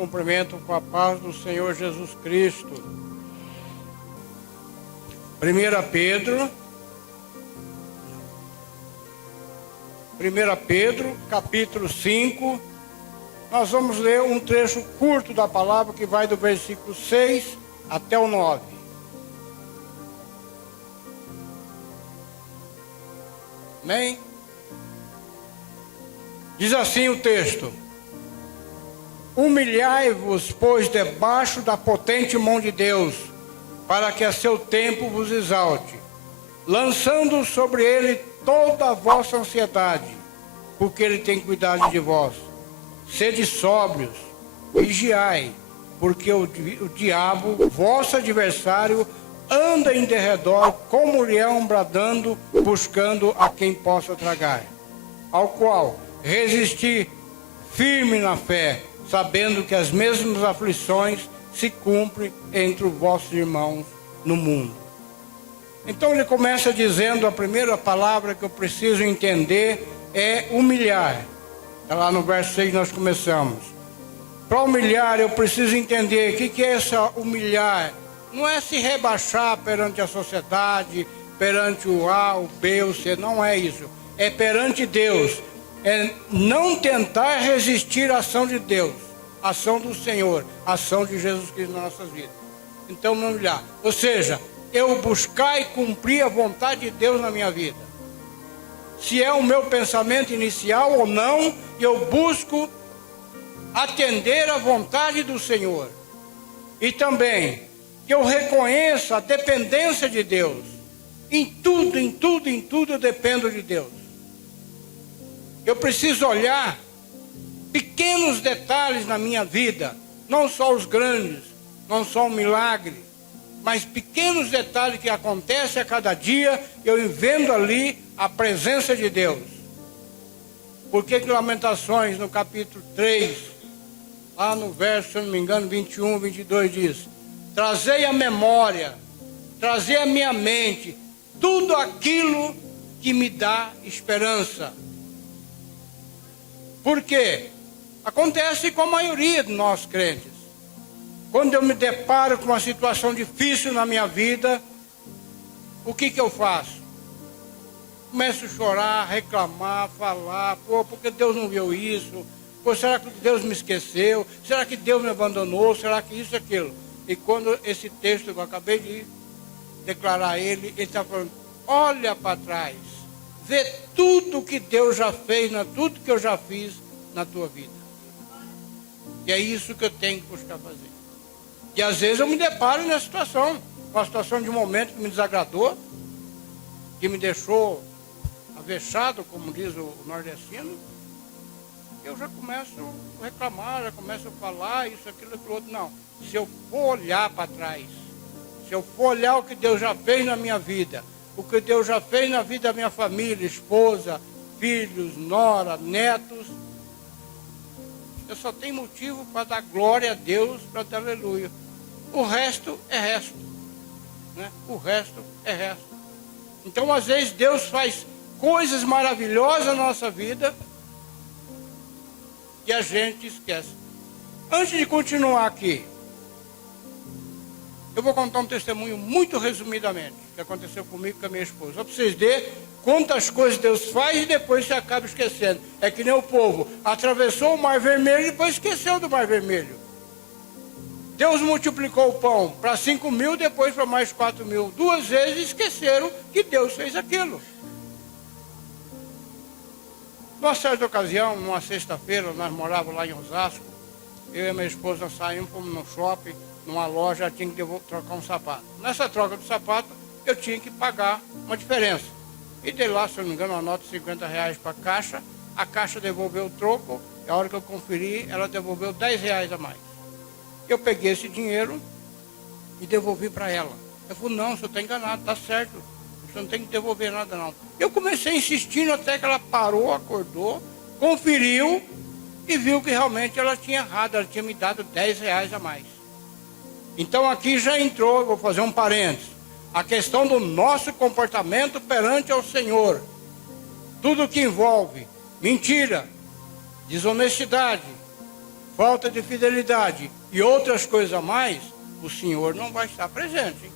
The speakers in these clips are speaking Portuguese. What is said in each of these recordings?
cumprimento com a paz do Senhor Jesus Cristo. 1 Pedro, capítulo 5, nós vamos ler um trecho curto da palavra que vai do versículo 6 até o 9. Amém? Diz assim o texto: humilhai-vos, pois, debaixo da potente mão de Deus, para que a seu tempo vos exalte, lançando sobre ele toda a vossa ansiedade, porque ele tem cuidado de vós. Sede sóbrios, vigiai, porque o diabo, vosso adversário, anda em derredor como leão bradando, buscando a quem possa tragar. Ao qual resisti firme na fé, sabendo que as mesmas aflições se cumprem entre os vossos irmãos no mundo. Então ele começa dizendo, a primeira palavra que eu preciso entender é humilhar. Está lá no verso 6 nós começamos. Para humilhar eu preciso entender o que é essa humilhar. Não é se rebaixar perante a sociedade, perante o A, o B, o C, não é isso. É perante Deus. É não tentar resistir à ação de Deus, à ação do Senhor, à ação de Jesus Cristo nas nossas vidas. Então, me humilhar. Ou seja, eu buscar e cumprir a vontade de Deus na minha vida. Se é o meu pensamento inicial ou não, eu busco atender à vontade do Senhor. E também que eu reconheça a dependência de Deus. Em tudo eu dependo de Deus. Eu preciso olhar pequenos detalhes na minha vida, não só os grandes, não só um milagre, mas pequenos detalhes que acontecem a cada dia, eu vendo ali a presença de Deus. Por que Lamentações, no capítulo 3, lá no verso, se eu não me engano, 21, 22, diz: trazei à memória, trazei à minha mente, tudo aquilo que me dá esperança. Por quê? Acontece com a maioria de nós crentes. Quando eu me deparo com uma situação difícil na minha vida, o que eu faço? Começo a chorar, reclamar, falar, porque Deus não viu isso? Será que Deus me esqueceu? Será que Deus me abandonou? Será que isso e aquilo? E quando esse texto que eu acabei de declarar ele está falando, olha para trás, vê tudo que Deus já fez, tudo que eu já fiz na tua vida. E é isso que eu tenho que buscar fazer. E às vezes eu me deparo nessa situação, uma situação de um momento que me desagradou, que me deixou avexado, como diz o nordestino. Eu já começo a reclamar, já começo a falar isso, aquilo, aquilo outro. Não, se eu for olhar para trás, se eu for olhar o que Deus já fez na minha vida, o que Deus já fez na vida da minha família, esposa, filhos, nora, netos, eu só tenho motivo para dar glória a Deus, para dar aleluia. O resto é resto, né? O resto é resto. Então, às vezes, Deus faz coisas maravilhosas na nossa vida e a gente esquece. Antes de continuar aqui, eu vou contar um testemunho muito resumidamente, que aconteceu comigo e com a minha esposa. Só para vocês verem quantas coisas Deus faz e depois você acaba esquecendo. É que nem o povo atravessou o Mar Vermelho e depois esqueceu do Mar Vermelho. Deus multiplicou o pão para 5.000, depois para mais 4.000. 2 vezes esqueceram que Deus fez aquilo. Numa certa ocasião, numa sexta-feira, nós morávamos lá em Osasco. Eu e minha esposa saímos, fomos no shopping, numa loja, tinha que trocar um sapato. Nessa troca do sapato, eu tinha que pagar uma diferença. E dei lá, se eu não me engano, uma nota de R$50 para a caixa devolveu o troco, e a hora que eu conferi, ela devolveu R$10 a mais. Eu peguei esse dinheiro e devolvi para ela. Eu falei, não, o senhor está enganado, está certo, o senhor não tem que devolver nada não. Eu comecei insistindo até que ela parou, acordou, conferiu e viu que realmente ela tinha errado, ela tinha me dado R$10 a mais. Então aqui já entrou, vou fazer um parênteses, a questão do nosso comportamento perante ao Senhor. Tudo que envolve mentira, desonestidade, falta de fidelidade e outras coisas a mais, o Senhor não vai estar presente. Hein?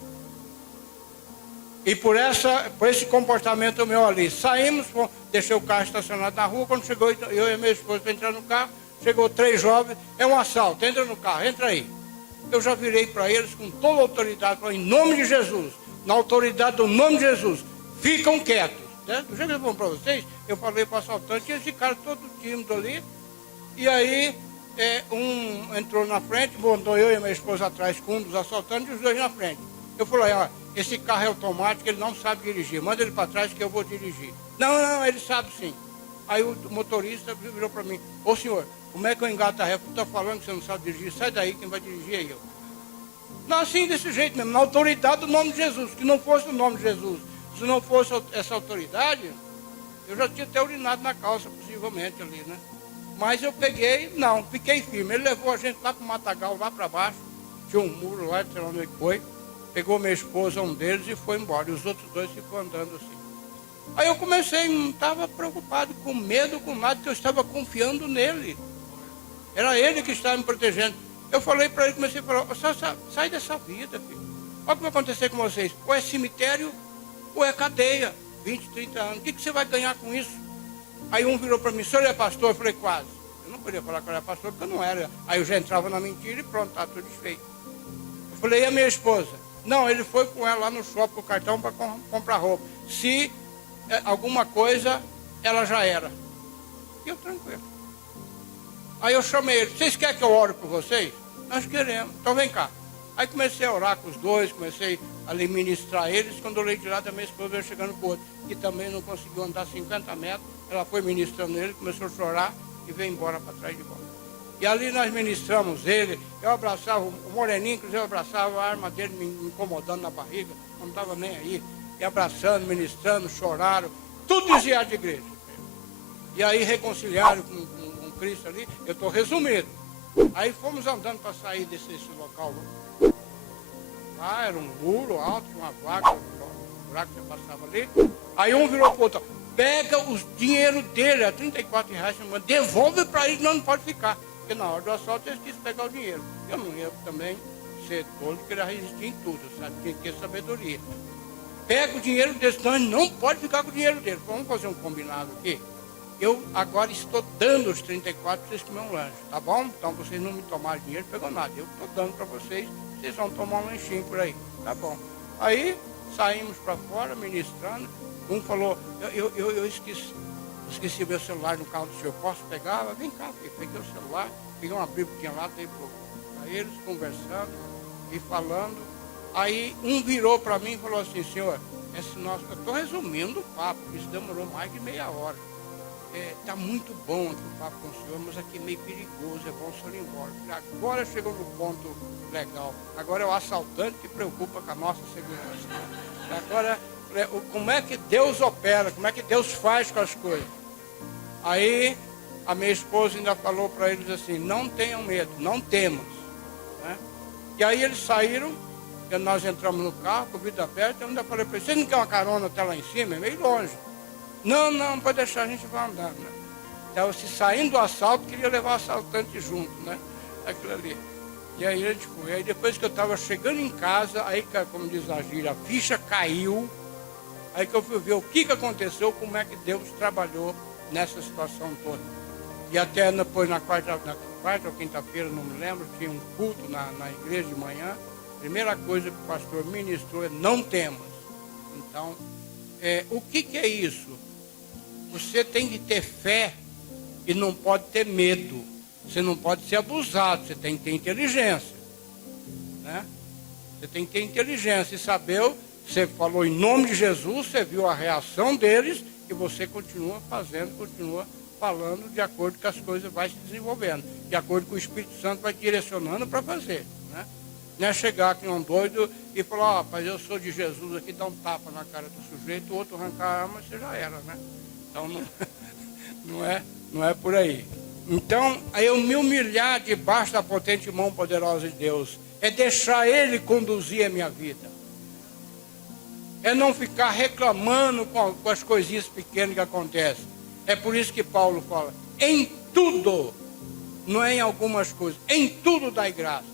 E por esse comportamento meu ali, saímos, deixei o carro estacionado na rua, quando chegou eu e minha esposa para entrar no carro, chegou 3 jovens, é um assalto, entra no carro, entra aí. Eu já virei para eles com toda a autoridade, falei, em nome de Jesus, na autoridade do nome de Jesus, ficam quietos. Né? Do jeito que eu vou para vocês, eu falei para o assaltante, eles ficaram todos tímidos ali, e aí um entrou na frente, botou eu e minha esposa atrás com um dos assaltantes e os 2 na frente. Eu falei, ó, esse carro é automático, ele não sabe dirigir, manda ele para trás que eu vou dirigir. Não, ele sabe sim. Aí o motorista virou para mim, ô senhor, como é que eu engato a ré? Está falando que você não sabe dirigir, sai daí, quem vai dirigir é eu. Não, assim, desse jeito mesmo, na autoridade do nome de Jesus, que não fosse o nome de Jesus, se não fosse essa autoridade, eu já tinha até urinado na calça, possivelmente ali, né? Mas eu peguei, não, fiquei firme. Ele levou a gente lá para o matagal, lá para baixo, tinha um muro lá, sei lá onde foi, pegou minha esposa, um deles, e foi embora, e os outros 2 ficou andando assim. Aí eu comecei, não estava preocupado, com medo, com nada, porque eu estava confiando nele. Era ele que estava me protegendo. Eu falei para ele, comecei a falar, sai dessa vida, filho. Olha o que vai acontecer com vocês. Ou é cemitério, ou é cadeia. 20, 30 anos. O que você vai ganhar com isso? Aí um virou para mim, o senhor é pastor? Eu falei, quase. Eu não podia falar que eu era pastor, porque eu não era. Aí eu já entrava na mentira e pronto, está tudo desfeito. Eu falei, e a minha esposa? Não, ele foi com ela lá no shopping com o cartão para comprar roupa. Se alguma coisa, ela já era. E eu tranquilo. Aí eu chamei ele, vocês querem que eu ore por vocês? Nós queremos, então vem cá. Aí comecei a orar com os 2, comecei a ministrar eles. Quando eu olhei de lado, a minha esposa veio chegando com o outro, que também não conseguiu andar 50 metros. Ela foi ministrando ele, começou a chorar e veio embora para trás de volta. E ali nós ministramos ele, eu abraçava, o moreninho, inclusive eu abraçava a arma dele me incomodando na barriga, não estava nem aí. E abraçando, ministrando, choraram, tudo desviado de igreja. E aí reconciliaram com Cristo ali, eu estou resumindo. Aí fomos andando para sair desse local. Lá era um muro alto, uma vaca, um buraco que passava ali. Aí um virou para o outro, pega o dinheiro dele, é R$34, devolve para ele, não pode ficar. Porque na hora do assalto eles quis pegar o dinheiro. Eu não ia também ser tolo, queria resistir em tudo, sabe? Tinha que ter sabedoria. Pega o dinheiro dele, senão ele não pode ficar com o dinheiro dele. Vamos fazer um combinado aqui. Eu agora estou dando os 34 para vocês comerem um lanche, tá bom? Então vocês não me tomaram dinheiro, não pegou nada. Eu estou dando para vocês, vocês vão tomar um lanchinho por aí, tá bom? Aí saímos para fora, ministrando. Um falou, eu esqueci meu celular no carro do senhor, posso pegar? Vem cá, filho. Peguei o celular, peguei uma Bíblia que tinha lá, dei para eles conversando e falando. Aí um virou para mim e falou assim, senhor, eu estou resumindo o papo, isso demorou mais de meia hora. Está muito bom aqui o papo com o senhor, mas aqui é meio perigoso, é bom o senhor ir embora. Agora chegou no ponto legal. Agora é o assaltante que preocupa com a nossa segurança. Agora, como é que Deus opera, como é que Deus faz com as coisas. Aí a minha esposa ainda falou para eles assim, não tenham medo, não temas. Né? E aí eles saíram, e nós entramos no carro, com o vidro aberto, eu ainda falei para eles, você não quer uma carona até lá em cima? É meio longe. Não, pode deixar, a gente vai andar, né? Então, se saindo do assalto, queria levar o assaltante junto, né? Aquilo ali. E aí a gente foi. Aí depois que eu estava chegando em casa, aí, como diz a gíria, a ficha caiu. Aí que eu fui ver o que aconteceu, como é que Deus trabalhou nessa situação toda. E até depois, na quarta ou quinta-feira, não me lembro, tinha um culto na igreja de manhã. A primeira coisa que o pastor ministrou é não temas. Então, o que é isso? Você tem que ter fé e não pode ter medo. Você não pode ser abusado, você tem que ter inteligência. Né? Você tem que ter inteligência e saber, você falou em nome de Jesus, você viu a reação deles e você continua fazendo, continua falando de acordo com as coisas vai se desenvolvendo. De acordo com o Espírito Santo vai direcionando para fazer. Né? Não é chegar aqui um doido e falar, rapaz, eu sou de Jesus aqui, dá um tapa na cara do sujeito, o outro arrancar a arma, você já era, né? Então, não é por aí. Então, eu me humilhar debaixo da potente mão poderosa de Deus, é deixar Ele conduzir a minha vida. É não ficar reclamando com as coisinhas pequenas que acontecem. É por isso que Paulo fala, em tudo não é em algumas coisas. Em tudo dai graças.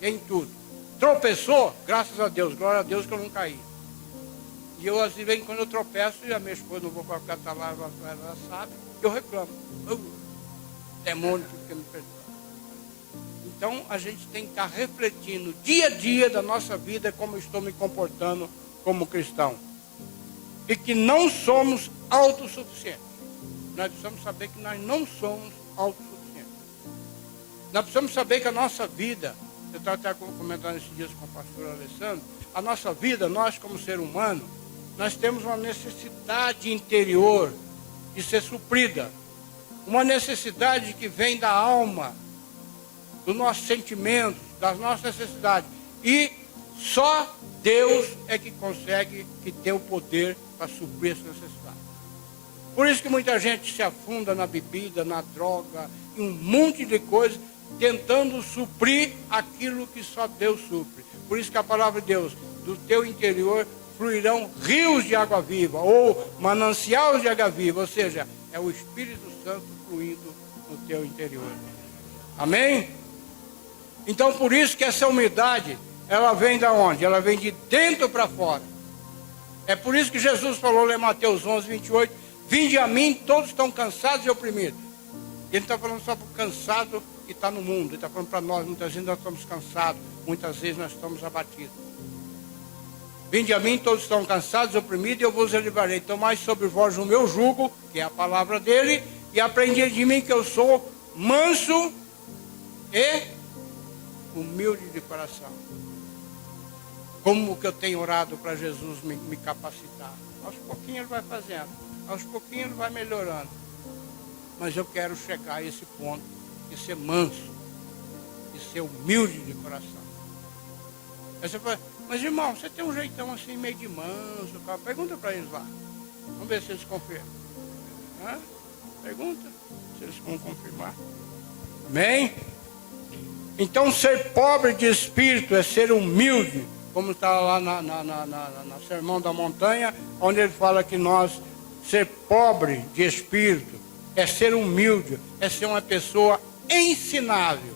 Em tudo. Tropeçou, graças a Deus, glória a Deus que eu não caí. E eu, às vezes, quando eu tropeço, e a minha esposa, não vou colocar a lá, ela sabe, eu reclamo. Demônio que me perdoa. Então, a gente tem que estar refletindo dia a dia da nossa vida como eu estou me comportando como cristão. E que não somos autossuficientes. Nós precisamos saber que nós não somos autossuficientes. Nós precisamos saber que a nossa vida, eu estava até comentando esses dias com o pastor Alessandro, a nossa vida, nós como ser humano, nós temos uma necessidade interior de ser suprida. Uma necessidade que vem da alma, dos nossos sentimentos, das nossas necessidades. E só Deus é que consegue, que tem o poder para suprir essa necessidade. Por isso que muita gente se afunda na bebida, na droga, em um monte de coisas, tentando suprir aquilo que só Deus supre. Por isso que a palavra de Deus, do teu interior fluirão rios de água viva, ou mananciais de água viva, ou seja, é o Espírito Santo fluindo no teu interior. Amém? Então, por isso que essa humildade, ela vem da onde? Ela vem de dentro para fora. É por isso que Jesus falou lá em Mateus 11, 28, vinde a mim, todos estão cansados e oprimidos. Ele não está falando só para o cansado que está no mundo, ele está falando para nós, muitas vezes nós estamos cansados, muitas vezes nós estamos abatidos. Vinde a mim, todos estão cansados e oprimidos, e eu vos aliviarei. Tomai sobre vós o meu jugo, que é a palavra dele, e aprendi de mim que eu sou manso e humilde de coração. Como que eu tenho orado para Jesus me capacitar? Aos pouquinhos ele vai fazendo, aos pouquinhos ele vai melhorando. Mas eu quero chegar a esse ponto de ser manso, de ser humilde de coração. Aí você fala, mas irmão, você tem um jeitão assim meio de manso, cara. Pergunta para eles lá. Vamos ver se eles confirmam. Pergunta se eles vão confirmar. Amém? Então ser pobre de espírito é ser humilde, como está lá na Sermão da Montanha, onde ele fala que nós, ser pobre de espírito, é ser humilde, é ser uma pessoa ensinável.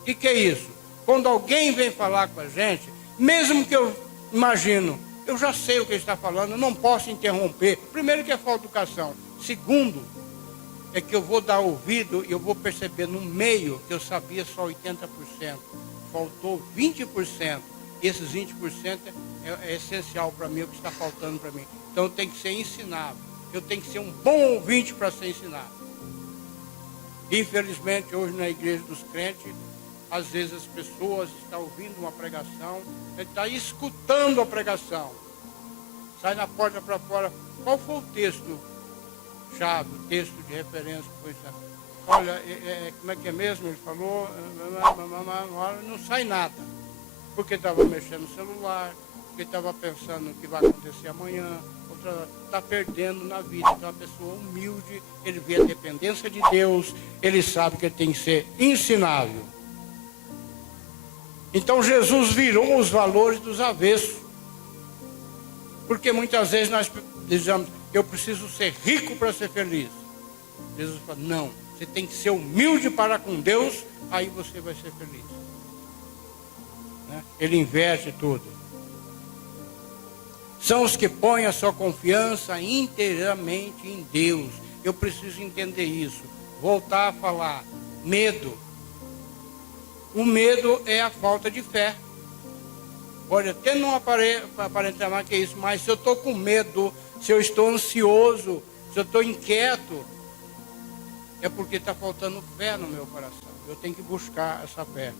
O que é isso? Quando alguém vem falar com a gente, mesmo que eu imagino, eu já sei o que ele está falando, eu não posso interromper. Primeiro que é falta de educação. Segundo, é que eu vou dar ouvido e eu vou perceber no meio que eu sabia só 80%. Faltou 20%. Esses 20% é essencial para mim, o que está faltando para mim. Então eu tenho que ser ensinado. Eu tenho que ser um bom ouvinte para ser ensinado. Infelizmente, hoje na igreja dos crentes, às vezes as pessoas estão ouvindo uma pregação, ele está escutando a pregação. Sai na porta para fora. Qual foi o texto chave, o texto de referência que foi isso? Olha, como é que é mesmo? Ele falou, não sai nada. Porque estava mexendo no celular, porque estava pensando o que vai acontecer amanhã, está perdendo na vida. Então, uma pessoa humilde, ele vê a dependência de Deus, ele sabe que ele tem que ser ensinável. Então, Jesus virou os valores dos avessos. Porque muitas vezes nós dizemos, eu preciso ser rico para ser feliz. Jesus fala, não, você tem que ser humilde para com Deus, aí você vai ser feliz. Ele inverte tudo. São os que põem a sua confiança inteiramente em Deus. Eu preciso entender isso. Voltar a falar. Medo. O medo é a falta de fé. Pode até não aparentar mais que isso, mas se eu estou com medo, se eu estou ansioso, se eu estou inquieto, é porque está faltando fé no meu coração. Eu tenho que buscar essa fé.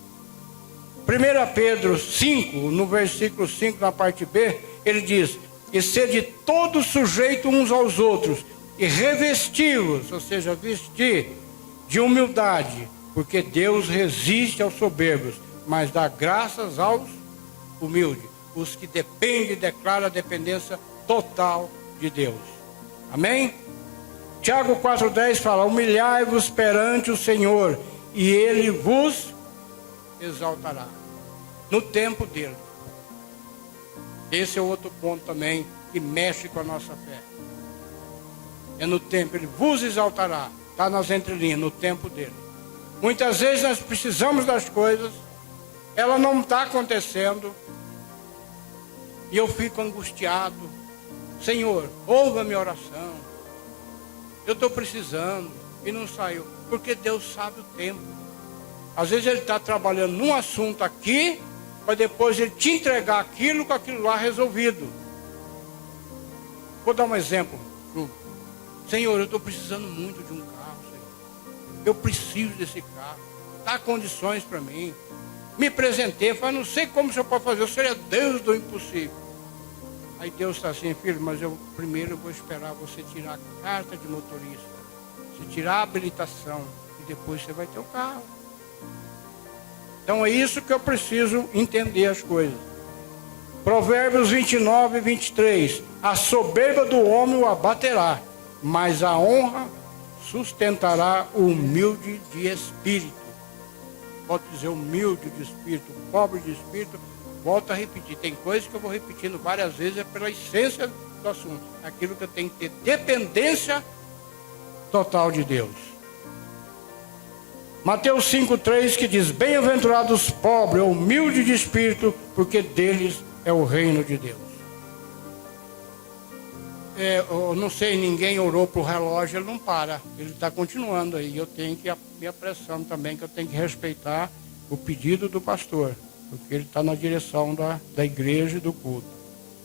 1 Pedro 5, no versículo 5, na parte B, ele diz, e sede todos sujeitos uns aos outros, e revesti-los, ou seja, vestir de humildade, porque Deus resiste aos soberbos, mas dá graças aos humildes, os que dependem e declaram a dependência total de Deus. Amém? Tiago 4,10 fala, humilhai-vos perante o Senhor, e Ele vos exaltará, no tempo dele. Esse é outro ponto também, que mexe com a nossa fé. É no tempo, ele vos exaltará, está nas entrelinhas, no tempo dele. Muitas vezes nós precisamos das coisas, ela não está acontecendo, e eu fico angustiado. Senhor, ouve a minha oração, eu estou precisando, e não saiu, porque Deus sabe o tempo. Às vezes Ele está trabalhando num assunto aqui, para depois Ele te entregar aquilo com aquilo lá resolvido. Vou dar um exemplo. Senhor, eu estou precisando muito de um carro, Senhor. Eu preciso desse carro. Dá condições para mim. Me presentei, falei, não sei como o Senhor pode fazer, o Senhor é Deus do impossível. Aí Deus está assim, filho, mas primeiro eu vou esperar você tirar a carta de motorista, você tirar a habilitação, e depois você vai ter o carro. Então é isso que eu preciso entender as coisas. Provérbios 29 e 23. A soberba do homem o abaterá, mas a honra sustentará o humilde de espírito. Pode dizer humilde de espírito, pobre de espírito. Volto a repetir, tem coisas que eu vou repetindo várias vezes, é pela essência do assunto. Aquilo que eu tenho que ter dependência total de Deus. Mateus 5,3 que diz, bem-aventurados os pobres, humildes de espírito, porque deles é o reino de Deus. Eu não sei, ninguém orou para o relógio, ele não para, ele está continuando aí. Eu tenho que me apressando também, que eu tenho que respeitar o pedido do pastor, porque ele está na direção da igreja e do culto.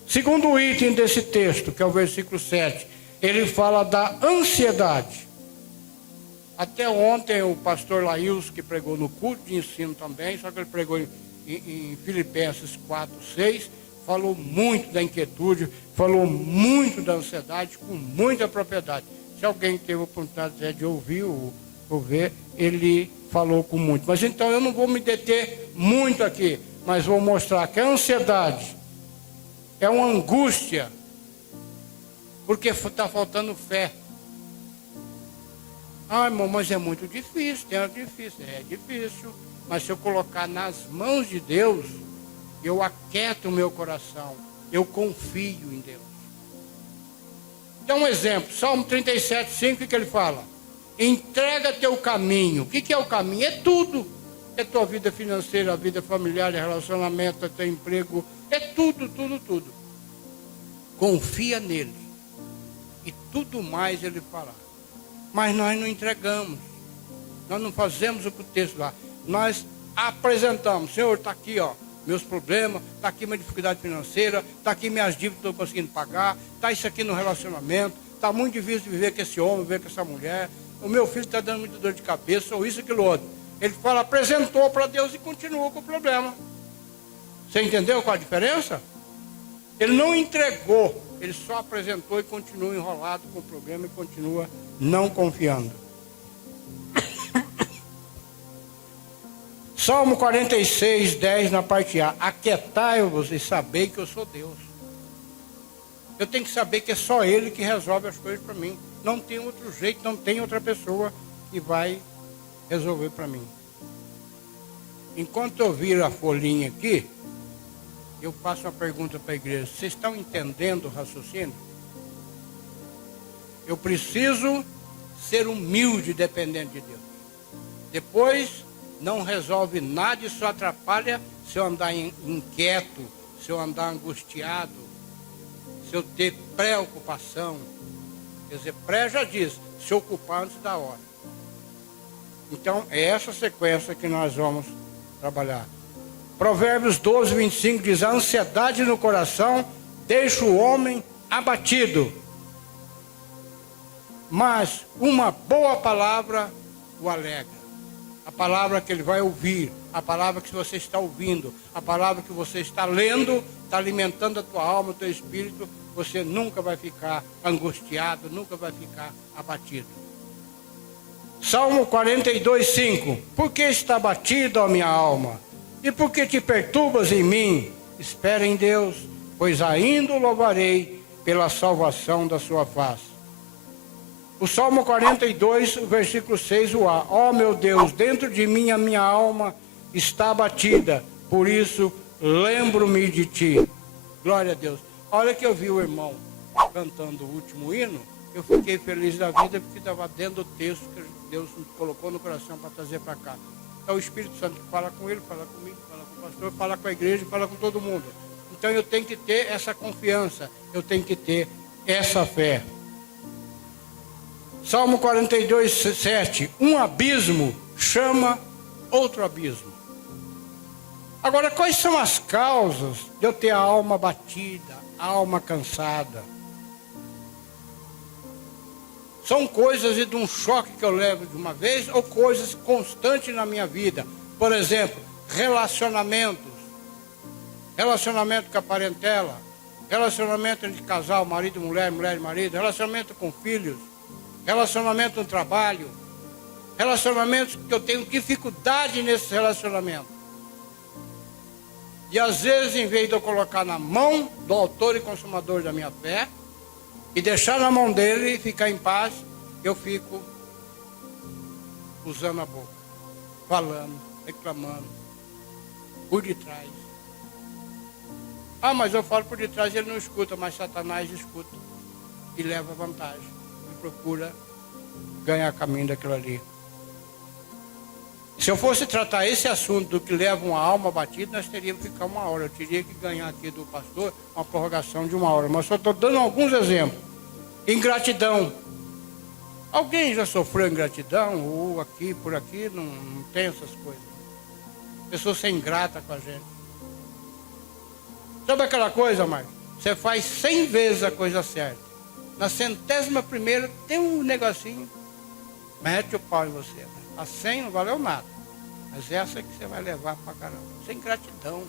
Segundo item desse texto, que é o versículo 7, ele fala da ansiedade. Até ontem o pastor Laíus, que pregou no culto de ensino também, só que ele pregou em Filipenses 4:6, falou muito da inquietude, falou muito da ansiedade, com muita propriedade. Se alguém teve a oportunidade de ouvir ou ver, ele falou com muito. Mas então eu não vou me deter muito aqui, mas vou mostrar que a ansiedade é uma angústia, porque está faltando fé. Ah, irmão, mas é muito difícil, é difícil, mas se eu colocar nas mãos de Deus, eu aquieto o meu coração, eu confio em Deus. Dá um exemplo, Salmo 37:5, que ele fala? Entrega teu caminho. O que é o caminho? É tudo. É tua vida financeira, a vida familiar, relacionamento, teu emprego, é tudo. Confia nele e tudo mais ele fará. Mas nós não entregamos, nós não fazemos o que o texto lá, nós apresentamos, Senhor, está aqui, ó, meus problemas, está aqui minha dificuldade financeira, está aqui minhas dívidas que não estou conseguindo pagar, está isso aqui no relacionamento, está muito difícil de viver com esse homem, viver com essa mulher, o meu filho está dando muita dor de cabeça, ou isso, aquilo outro. Ele fala, apresentou para Deus e continuou com o problema. Você entendeu qual a diferença? Ele não entregou, ele só apresentou e continua enrolado com o problema e continua não confiando. Salmo 46:10 na parte A. Aquietai-vos e sabei que eu sou Deus. Eu tenho que saber que é só Ele que resolve as coisas para mim. Não tem outro jeito, não tem outra pessoa que vai resolver para mim. Enquanto eu viro a folhinha aqui, eu faço uma pergunta para a igreja. Vocês estão entendendo o raciocínio? Eu preciso ser humilde, dependente de Deus. Depois, não resolve nada e só atrapalha se eu andar inquieto, se eu andar angustiado, se eu ter preocupação. Quer dizer, pré já diz, se ocupar antes da hora. Então, é essa sequência que nós vamos trabalhar. Provérbios 12:25 diz, a ansiedade no coração deixa o homem abatido, mas uma boa palavra o alegra. A palavra que ele vai ouvir, a palavra que você está ouvindo, a palavra que você está lendo, está alimentando a tua alma, o teu espírito, você nunca vai ficar angustiado, nunca vai ficar abatido. Salmo 42:5. Por que está abatida a minha alma? E por que te perturbas em mim? Espera em Deus, pois ainda o louvarei pela salvação da sua face. O Salmo 42, versículo 6, o A. Ó meu Deus, dentro de mim a minha alma está abatida, por isso lembro-me de ti. Glória a Deus. Olha que eu vi o irmão cantando o último hino, Eu fiquei feliz da vida porque estava dentro do texto que Deus colocou no coração para trazer para cá. Então o Espírito Santo fala com ele, fala comigo, fala com o pastor, fala com a igreja, fala com todo mundo. Então eu tenho que ter essa confiança, eu tenho que ter essa fé. Salmo 42, 7. Um abismo chama outro abismo. Agora, quais são as causas de eu ter a alma batida, a alma cansada? São coisas de um choque que eu levo de uma vez ou coisas constantes na minha vida? Por exemplo, relacionamentos. Relacionamento com a parentela. Relacionamento entre casal, marido e mulher, mulher e marido. Relacionamento com filhos. Relacionamento no trabalho. Relacionamentos que eu tenho dificuldade nesse relacionamento. E às vezes, em vez de eu colocar na mão do autor e consumador da minha fé, e deixar na mão dele e ficar em paz, eu fico usando a boca, falando, reclamando, por detrás. Ah, mas eu falo por detrás, ele não escuta, mas Satanás escuta e leva vantagem e procura ganhar caminho daquilo ali. Se eu fosse tratar esse assunto do que leva uma alma batida, nós teríamos que ficar 1 hora. Eu teria que ganhar aqui do pastor uma prorrogação de 1 hora. Mas só estou dando alguns exemplos. Ingratidão. Alguém já sofreu ingratidão? Ou aqui, por aqui, não tem essas coisas. Pessoa ser ingrata com a gente. Sabe aquela coisa, Marcos? Você faz 100 vezes a coisa certa. Na 100ª tem um negocinho. Mete o pau em você. A 100 não valeu nada. Mas essa é que você vai levar pra caramba. Sem gratidão.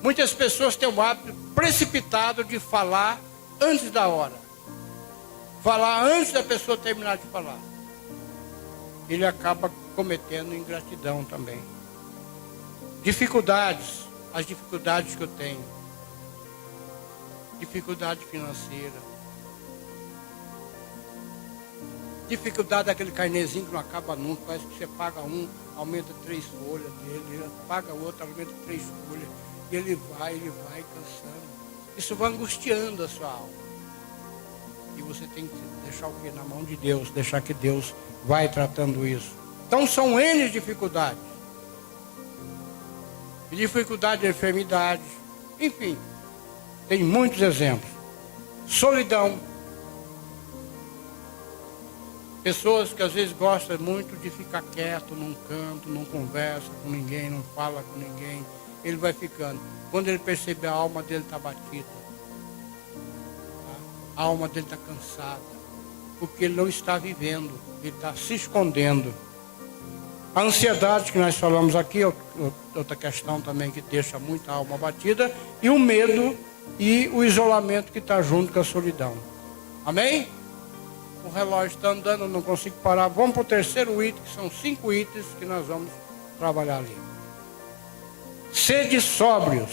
Muitas pessoas têm o hábito precipitado de falar antes da hora. Falar antes da pessoa terminar de falar. Ele acaba cometendo ingratidão também. Dificuldades. As dificuldades que eu tenho. Dificuldade financeira. Dificuldade daquele carnezinho que não acaba nunca. Parece que você paga um, aumenta 3 folhas dele, paga outro, aumenta 3 folhas. E ele vai cansando. Isso vai angustiando a sua alma. E você tem que deixar o quê? Na mão de Deus. Deixar que Deus vai tratando isso. Então são N dificuldades. Dificuldade de enfermidade. Enfim, tem muitos exemplos. Solidão. Pessoas que às vezes gostam muito de ficar quieto num canto, não conversa com ninguém, não fala com ninguém. Ele vai ficando. Quando ele percebe, a alma dele está batida. A alma dele está cansada. Porque ele não está vivendo. Ele está se escondendo. A ansiedade que nós falamos aqui, outra questão também que deixa muita alma batida. E o medo e o isolamento que está junto com a solidão. Amém? O relógio está andando, eu não consigo parar. Vamos para o terceiro item, que são 5 itens que nós vamos trabalhar ali. Sede sóbrios.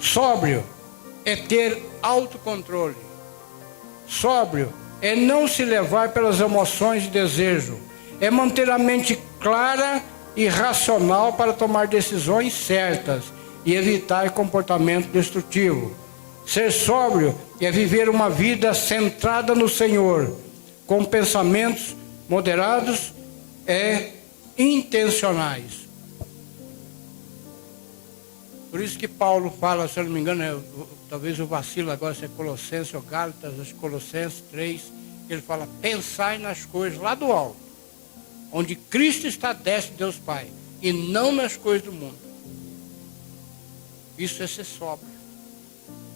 Sóbrio é ter autocontrole. Sóbrio é não se levar pelas emoções e desejo. É manter a mente clara e racional para tomar decisões certas e evitar comportamento destrutivo. Ser sóbrio é viver uma vida centrada no Senhor, com pensamentos moderados e intencionais. Por isso que Paulo fala, se eu não me engano, talvez eu vacilo agora, se é Colossenses ou Gálatas, acho que Colossenses 3, ele fala, pensai nas coisas lá do alto, onde Cristo está à destra de Deus Pai, e não nas coisas do mundo. Isso é ser sóbrio.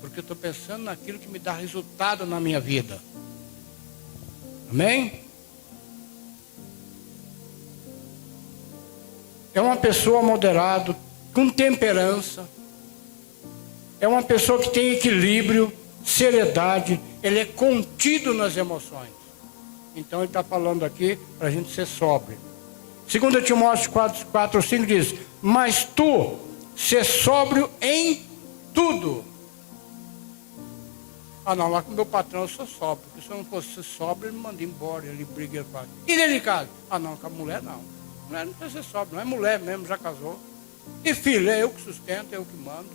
Porque eu estou pensando naquilo que me dá resultado na minha vida. Amém? É uma pessoa moderada, com temperança. É uma pessoa que tem equilíbrio, seriedade. Ele é contido nas emoções. Então ele está falando aqui para a gente ser sóbrio. 2 Timóteo 4:5 diz, mas tu, ser sóbrio em tudo. Ah não, lá com meu patrão eu sou sóbrio. Porque se eu não fosse ser sóbrio, ele me manda embora. Ele briga, ele fala. E dentro de casa? Ah não, com a mulher não. Mulher não precisa ser sóbrio, não é mulher mesmo, já casou. E filho, é eu que sustento, é eu que mando.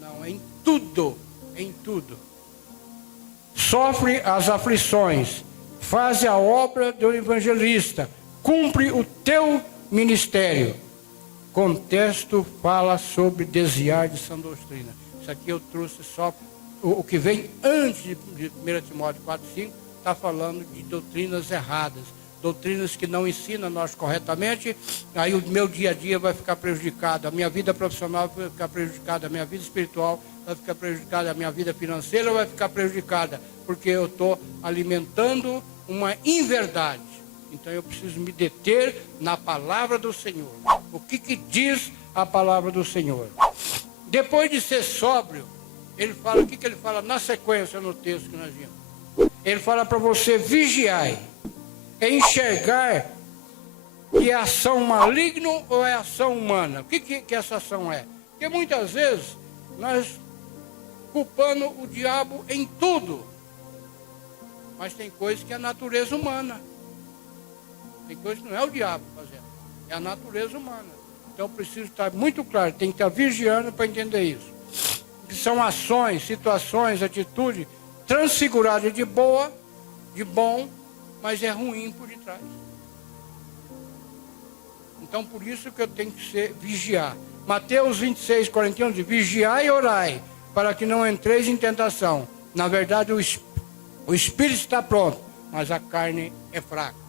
Não, é em tudo, em tudo. Sofre as aflições, faz a obra do evangelista, cumpre o teu ministério. Contexto fala sobre desviar de sã doutrina. Isso aqui eu trouxe só o que vem antes de 1 Timóteo 4,5, está falando de doutrinas erradas, doutrinas que não ensinam nós corretamente. Aí o meu dia a dia vai ficar prejudicado, a minha vida profissional vai ficar prejudicada, a minha vida espiritual vai ficar prejudicada, a minha vida financeira vai ficar prejudicada, porque eu estou alimentando uma inverdade. Então eu preciso me deter na palavra do Senhor. O que diz a palavra do Senhor? Depois de ser sóbrio, ele fala, o que ele fala na sequência no texto que nós vimos? Ele fala para você vigiar, é enxergar que é ação maligna ou é ação humana. O que essa ação é? Porque muitas vezes nós culpando o diabo em tudo, mas tem coisas que é a natureza humana. Tem coisas que não é o diabo fazendo, é a natureza humana. Então eu preciso estar muito claro, tem que estar vigiando para entender isso. Que são ações, situações, atitudes transfiguradas de boa, de bom, mas é ruim por detrás. Então por isso que eu tenho que vigiar. Mateus 26, 41 diz, vigiai e orai, para que não entreis em tentação. Na verdade o espírito está pronto, mas a carne é fraca.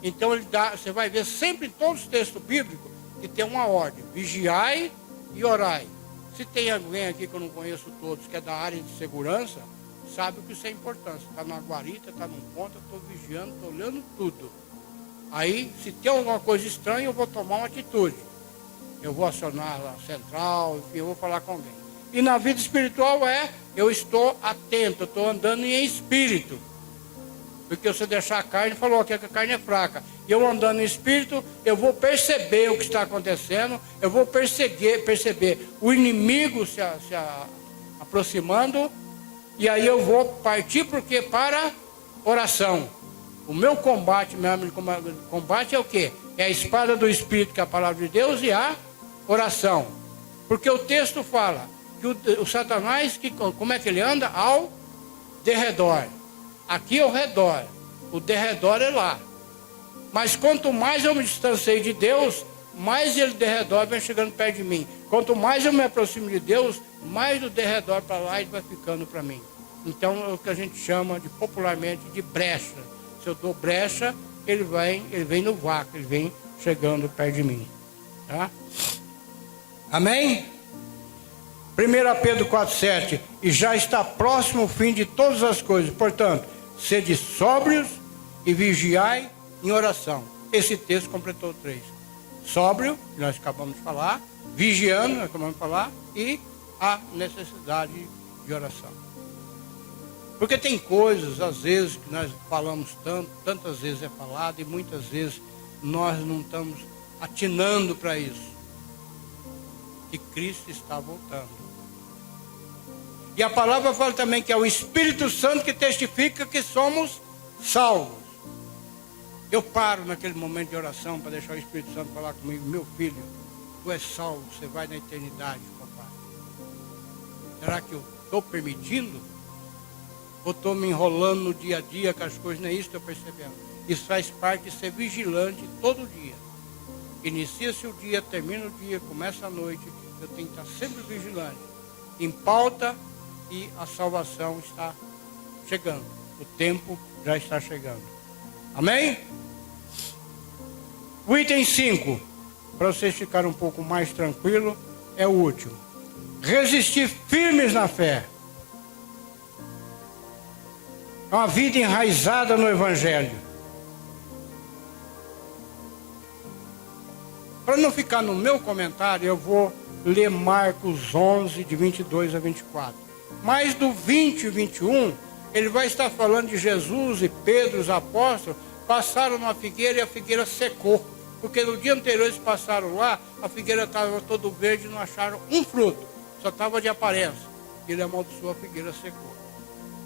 Então você vai ver sempre em todos os textos bíblicos que tem uma ordem, vigiai e orai. Se tem alguém aqui que eu não conheço todos, que é da área de segurança, sabe que isso é importante. Está numa guarita, está num ponto, estou vigiando, estou olhando tudo. Aí, se tem alguma coisa estranha, eu vou tomar uma atitude. Eu vou acionar a central, enfim, eu vou falar com alguém. E na vida espiritual eu estou atento, eu estou andando em espírito. Porque se eu deixar a carne, falou que a carne é fraca. E eu andando em espírito, eu vou perceber o que está acontecendo, eu vou perceber o inimigo se aproximando, e aí eu vou partir porque para oração. O meu combate, meu amigo, combate é o quê? É a espada do Espírito, que é a palavra de Deus, e a oração. Porque o texto fala que o Satanás, como é que ele anda? Ao derredor. Aqui ao redor, o derredor é lá. Mas quanto mais eu me distanciei de Deus, mais ele derredor vem chegando perto de mim. Quanto mais eu me aproximo de Deus, mais do derredor para lá ele vai ficando para mim. Então é o que a gente chama popularmente de brecha. Se eu dou brecha, ele vem no vácuo, ele vem chegando perto de mim. Tá? Amém? 1 Pedro 4,7, e já está próximo o fim de todas as coisas, portanto, sede sóbrios e vigiai em oração. Esse texto completou 3. Sóbrio, que nós acabamos de falar, vigiando, nós acabamos de falar, e a necessidade de oração. Porque tem coisas, às vezes, que nós falamos tantas vezes é falado, e muitas vezes nós não estamos atinando para isso. Que Cristo está voltando. E a palavra fala também que é o Espírito Santo que testifica que somos salvos. Eu paro naquele momento de oração para deixar o Espírito Santo falar comigo. Meu filho, tu és salvo, você vai na eternidade, papai. Será que eu estou permitindo? Ou estou me enrolando no dia a dia com as coisas? Não é isso que eu estou percebendo. Isso faz parte de ser vigilante todo dia. Inicia-se o dia, termina o dia, começa a noite. Eu tenho que estar sempre vigilante. Em pauta, e a salvação está chegando. O tempo já está chegando. Amém? O item 5, para vocês ficarem um pouco mais tranquilos, é o último. Resistir firmes na fé. É uma vida enraizada no Evangelho. Para não ficar no meu comentário, eu vou ler Marcos 11, de 22 a 24. Mas do 20 e 21, ele vai estar falando de Jesus e Pedro, os apóstolos, passaram numa figueira e a figueira secou. Porque no dia anterior eles passaram lá, a figueira estava todo verde e não acharam um fruto. Só estava de aparência. Ele amaldiçoou, a figueira secou.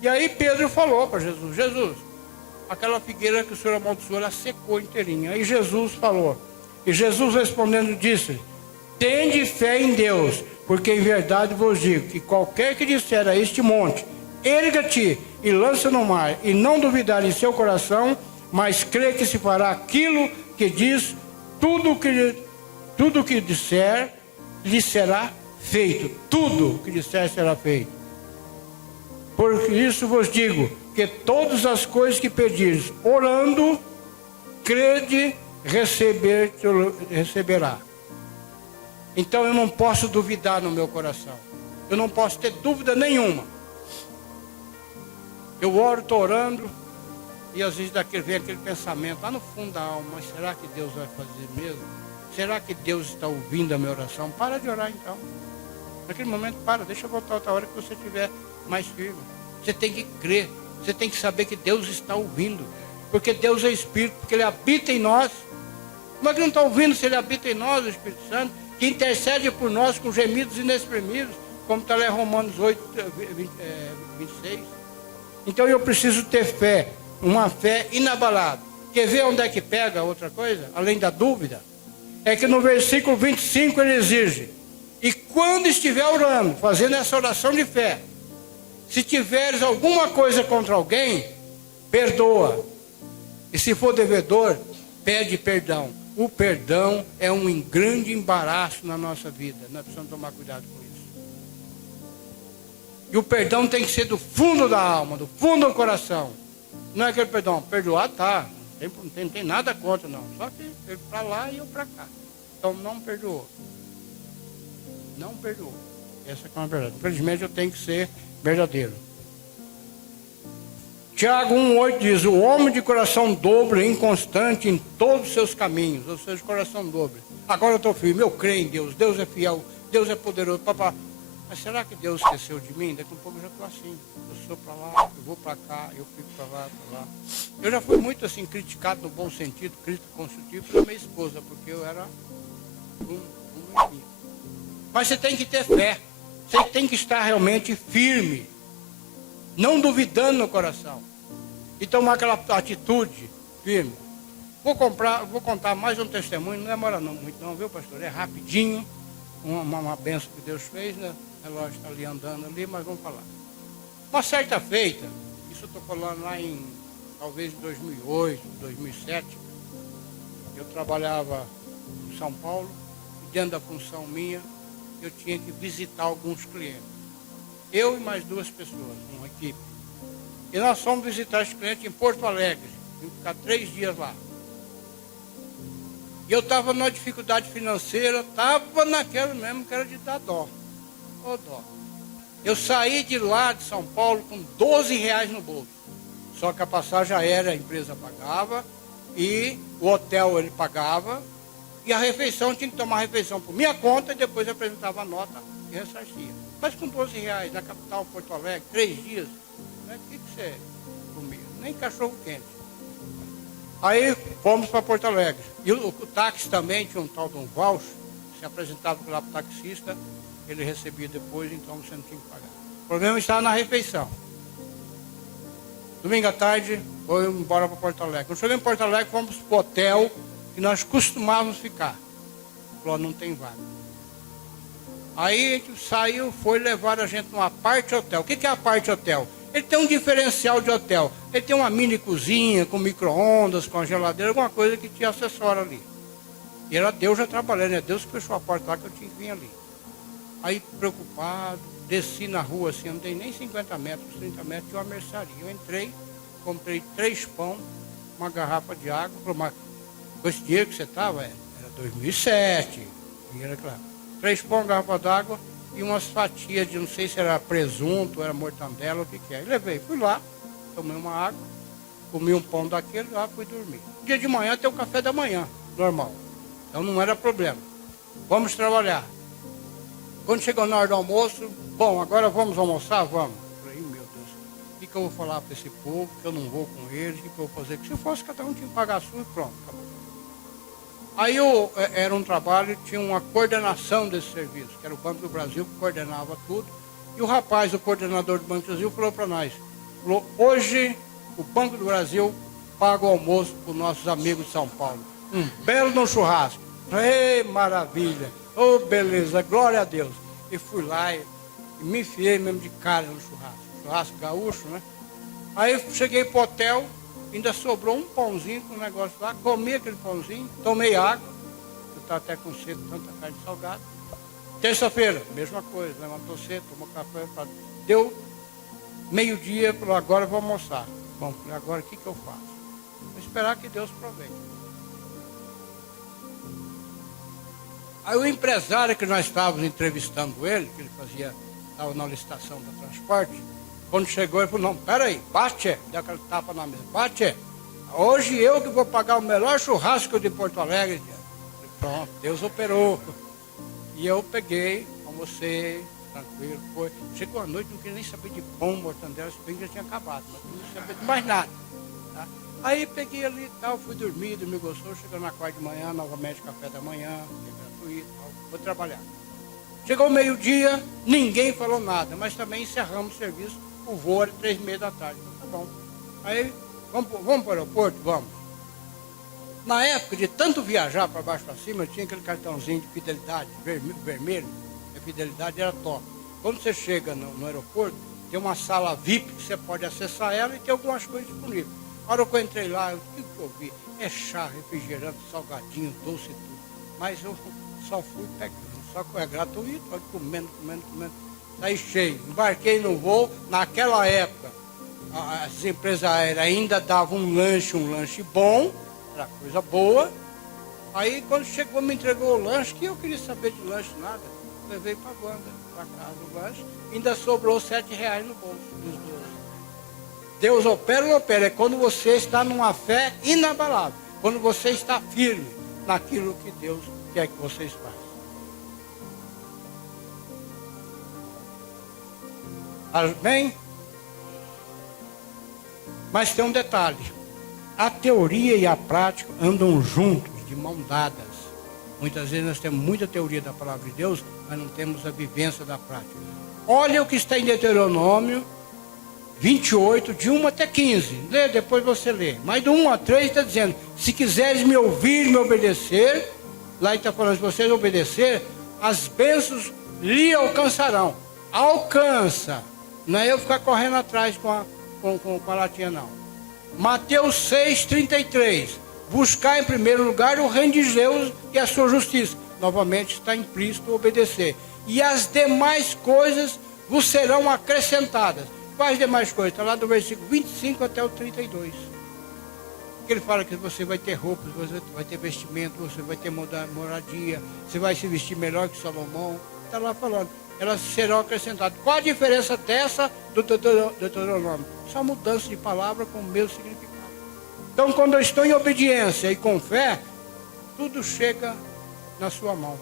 E aí Pedro falou para Jesus, Jesus, aquela figueira que o Senhor amaldiçoou, ela secou inteirinha. Aí Jesus falou, e Jesus respondendo disse, tende fé em Deus, porque em verdade vos digo que qualquer que disser a este monte, erga-te e lança no mar, e não duvidar em seu coração, mas crê que se fará aquilo que diz, tudo que disser, lhe será feito. Tudo que disser será feito. Por isso vos digo que todas as coisas que pedires, orando, crede, receberá. Então eu não posso duvidar no meu coração. Eu não posso ter dúvida nenhuma. Eu oro, estou orando, e às vezes vem aquele pensamento lá no fundo da alma, mas será que Deus vai fazer mesmo? Será que Deus está ouvindo a minha oração? Para de orar então. Naquele momento, deixa eu voltar outra hora que você estiver mais firme. Você tem que crer, você tem que saber que Deus está ouvindo. Porque Deus é Espírito, porque Ele habita em nós. Como é que não está ouvindo se Ele habita em nós, o Espírito Santo? Que intercede por nós com gemidos inexprimíveis, como está lá em Romanos 8, 26. Então eu preciso ter fé, uma fé inabalável. Quer ver onde é que pega outra coisa, além da dúvida? É que no versículo 25 ele exige: e quando estiver orando, fazendo essa oração de fé, se tiveres alguma coisa contra alguém, perdoa. E se for devedor, pede perdão. O perdão é um grande embaraço na nossa vida. Nós precisamos tomar cuidado com isso. E o perdão tem que ser do fundo da alma, do fundo do coração. Não é aquele perdão, perdoar tá, não tem nada contra não. Só que ele para lá e eu para cá. Então não perdoou. Não perdoou. Essa é a verdade. Infelizmente eu tenho que ser verdadeiro. Tiago 1,8 diz: o homem de coração dobre, inconstante em todos os seus caminhos, ou seja, coração dobre. Agora eu estou firme, eu creio em Deus, Deus é fiel, Deus é poderoso. Papá. Mas será que Deus esqueceu de mim? Daqui a pouco eu já estou assim. Eu sou para lá, eu vou para cá, eu fico para lá, para lá. Eu já fui muito assim criticado no bom sentido, crítico construtivo pela minha esposa, porque eu era um menino. Mas você tem que ter fé, você tem que estar realmente firme, não duvidando no coração, e tomar aquela atitude firme. Vou contar mais um testemunho, não demora muito não, viu, pastor? É rapidinho, uma benção que Deus fez, né? O relógio está ali andando ali, mas vamos falar. Uma certa feita, isso eu estou falando lá em, talvez 2008, 2007, eu trabalhava em São Paulo, e dentro da função minha, eu tinha que visitar alguns clientes. Eu e mais 2 pessoas, uma equipe. E nós fomos visitar os clientes em Porto Alegre, e ficar 3 dias lá. E eu estava numa dificuldade financeira, estava naquela mesmo que era de dar dó. Ô dó. Eu saí de lá de São Paulo com R$12 no bolso. Só que a passagem aérea a empresa pagava, e o hotel ele pagava, e a refeição tinha que tomar a refeição por minha conta, e depois eu apresentava a nota e ressarcia. Mas com R$12 na capital Porto Alegre, 3 dias, né? O que você comia? Nem cachorro quente. Aí fomos para Porto Alegre. E o táxi também tinha um tal de um voucher, se apresentava lá para o taxista, ele recebia depois, então você não tinha que pagar. O problema estava na refeição. Domingo à tarde, fomos embora para Porto Alegre. Quando chegamos em Porto Alegre, fomos para o hotel que nós costumávamos ficar. Falou, não tem vaga. Aí a gente saiu, foi levar a gente numa parte hotel. O que é a parte hotel? Ele tem um diferencial de hotel. Ele tem uma mini cozinha com micro-ondas, com a geladeira, alguma coisa que tinha acessório ali. E era Deus já trabalhando, é Deus que fechou a porta lá que eu tinha que vir ali. Aí, preocupado, desci na rua assim, não dei nem 50 metros, 30 metros, tinha uma mercearia. Eu entrei, comprei 3 pão, uma garrafa de água. Falei, mas com esse dinheiro que você estava, era 2007, dinheiro, claro. 3 pão, garrafa d'água e umas fatias de, não sei se era presunto, era mortandela, o que é. E levei, fui lá, tomei uma água, comi um pão daquele, lá fui dormir. Dia de manhã tem o café da manhã, normal. Então não era problema. Vamos trabalhar. Quando chegou na hora do almoço, bom, agora vamos almoçar? Vamos. Eu falei, meu Deus, o que eu vou falar para esse povo, que eu não vou com eles, o que eu vou fazer? Que se fosse, cada um tinha que pagar a sua e pronto, acabou. Aí era um trabalho, tinha uma coordenação desse serviço, que era o Banco do Brasil, que coordenava tudo. E o rapaz, o coordenador do Banco do Brasil, falou para nós, falou, hoje o Banco do Brasil paga o almoço para os nossos amigos de São Paulo. Um belo no churrasco. Ei, maravilha. Oh, beleza, glória a Deus. E fui lá e me enfiei mesmo de cara no churrasco. Churrasco gaúcho, né? Aí cheguei pro hotel, ainda sobrou um pãozinho com um negócio lá. Comi aquele pãozinho, tomei água. Eu estava até com sede, tanta carne salgada. Terça-feira, mesma coisa. Levantou cedo, tomou café. Deu meio-dia, falou, agora eu vou almoçar. Bom, agora o que eu faço? Vou esperar que Deus provê. Aí o empresário que nós estávamos entrevistando ele, que ele estava na licitação do transporte, quando chegou ele falou, não, peraí, bate, deu aquele tapa na mesa, bate, hoje eu que vou pagar o melhor churrasco de Porto Alegre. Pronto, Deus operou. E eu peguei, almocei, tranquilo, foi. Chegou a noite, não queria nem saber de pão, mortandela, esse bem já tinha acabado, mas não sabia de mais nada. Tá? Aí peguei ali e tal, fui dormir gostoso, chegando na quarta de manhã, novamente café da manhã, gratuito, vou trabalhar. Chegou meio-dia, ninguém falou nada, mas também encerramos o serviço, o voo era 3h30 da tarde. Então tá bom. Aí, vamos para o aeroporto? Vamos. Na época de tanto viajar para baixo para cima, eu tinha aquele cartãozinho de fidelidade, vermelho, a fidelidade era top. Quando você chega no aeroporto, tem uma sala VIP que você pode acessar ela e tem algumas coisas disponíveis. A hora que eu entrei lá, o que eu vi? É chá, refrigerante, salgadinho, doce e tudo. Mas eu só fui pegando, só que é gratuito, comendo. Saí cheio. Embarquei no voo, naquela época, as empresas aéreas ainda davam um lanche bom, era coisa boa. Aí quando chegou, me entregou o lanche, que eu queria saber de lanche, nada. Levei para a banda, para casa o lanche, ainda sobrou R$7 no bolso dos 12. Deus opera ou não opera? É quando você está numa fé inabalável, quando você está firme naquilo que Deus quer que vocês façam. Amém? Mas tem um detalhe. A teoria e a prática andam juntos, de mão dadas. Muitas vezes nós temos muita teoria da palavra de Deus, mas não temos a vivência da prática. Olha o que está em Deuteronômio 28, de 1 até 15. Lê, depois você lê. Mas do 1 a 3 está dizendo, se quiseres me ouvir e me obedecer, lá está falando, se vocês obedecer, as bênçãos lhe alcançarão. Alcança. Não é eu ficar correndo atrás com a latinha, não. Mateus 6, 33. Buscar em primeiro lugar o reino de Deus e a sua justiça. Novamente está implícito obedecer. E as demais coisas vos serão acrescentadas. Quais demais coisas? Está lá do versículo 25 até o 32. Que ele fala que você vai ter roupas, você vai ter vestimento, você vai ter moradia, você vai se vestir melhor que Salomão. Está lá falando. Elas serão acrescentadas. Qual a diferença dessa do Deuteronômio? Só mudança de palavra com o mesmo significado. Então, quando eu estou em obediência e com fé, tudo chega na sua mão.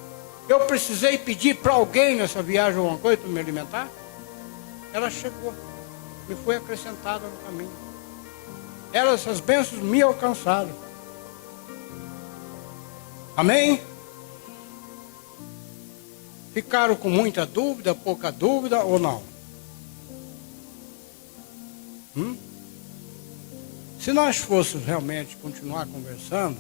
Eu precisei pedir para alguém nessa viagem alguma coisa para me alimentar? Ela chegou. Me foi acrescentada no caminho. Essas bênçãos me alcançaram. Amém? Ficaram com muita dúvida, pouca dúvida ou não? Se nós fôssemos realmente continuar conversando,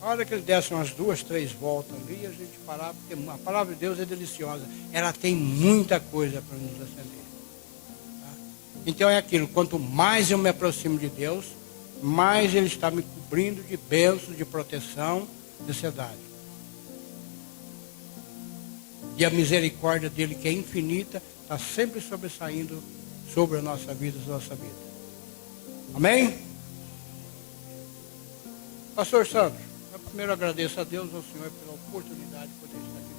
a hora que ele desse umas 2, 3 voltas ali, a gente parava, porque a palavra de Deus é deliciosa. Ela tem muita coisa para nos acender. Tá? Então é aquilo, quanto mais eu me aproximo de Deus, mais Ele está me cobrindo de bênçãos, de proteção, de ansiedade. E a misericórdia dele, que é infinita, está sempre sobressaindo sobre a nossa vida, Amém? Pastor Sandro, eu primeiro agradeço a Deus, ao Senhor, pela oportunidade de poder estar aqui.